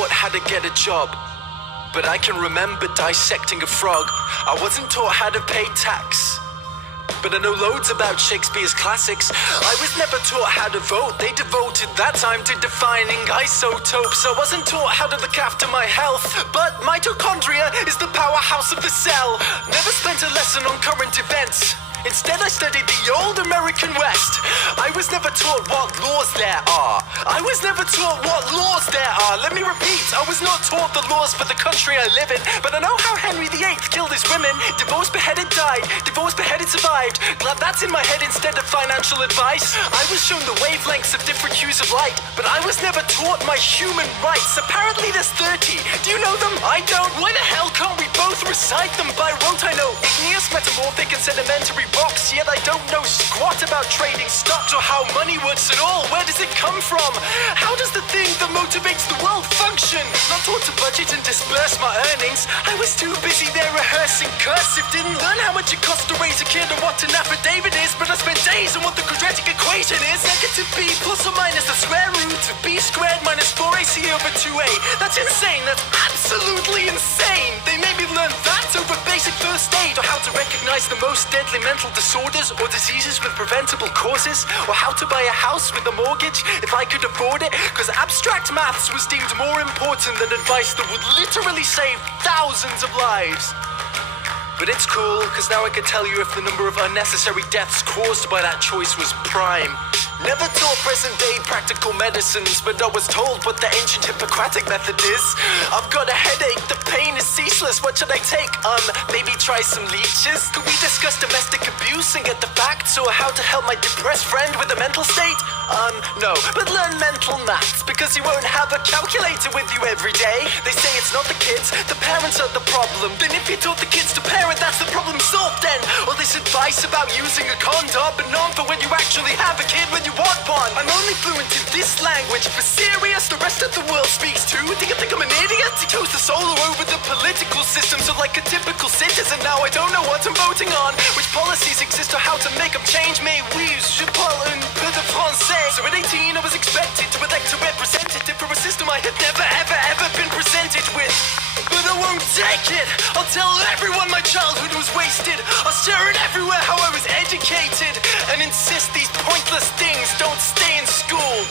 taught how to get a job, but I can remember dissecting a frog. I wasn't taught how to pay tax, but I know loads about Shakespeare's classics. I was never taught how to vote. They devoted that time to defining isotopes. I wasn't taught how to look after my health, but mitochondria is the powerhouse of the cell. Never spent a lesson on current events. Instead, I studied the old American West. I was never taught what laws there are. I was never taught what laws there are. Let me repeat, I was not taught the laws for the country I live in, but I know how Henry VIII killed his women. Divorced, beheaded, died. Divorced, beheaded, survived. Glad that's in my head instead of financial advice. I was shown the wavelengths of different hues of light, but I was never taught my human rights. Apparently there's 30. Do you know them? I don't. Why the hell can't we both recite them by rote? I know igneous, metamorphic, and sedimentary rocks, yet I don't know squat about trading stocks or how money works at all. Where does it come from? How does the thing that motivates the world function? Not taught to budget and disperse my earnings. I was too busy there rehearsing cursive. Didn't learn how much it costs to raise a kid or what an affidavit is, but I spent days on what the quadratic equation is. Negative b plus or minus the square root of b squared minus 4ac over 2a. That's insane. That's absolutely insane. They made me learn that over basic first aid, or how to recognize the most deadly mental disorders or diseases with preventable causes, or how to buy a house with a mortgage if I could afford it, because abstract maths was deemed more important than advice that would literally save thousands of lives. But it's cool, because now I can tell you if the number of unnecessary deaths caused by that choice was prime. Never taught present-day practical medicines, but I was told what the ancient Hippocratic method is. I've got a headache, the pain is ceaseless, what should I take? Maybe try some leeches? Could we discuss domestic abuse and get the facts, or how to help my depressed friend with a mental state? No, but learn mental maths, because you won't have a calculator with you every day. They say it's not the kids, the parents are the problem. Then if you taught the kids to parent, that's the problem solved then. All this advice about using a condom, but not for when you actually have a kid when you want one. I'm only fluent in this language. For serious, the rest of the world speaks too. Do you think I'm an idiot? He chose the solo over the political system, so like a typical citizen, now I don't know what I'm voting on. Which policies exist or how to make them change. Mais oui, je parle un peu de français. So at 18 I was expected to elect a representative for a system I had never ever been presented with. But I won't take it. I'll tell everyone my childhood was wasted. I'll share it everywhere how I was educated, and insist these pointless things don't stay in school.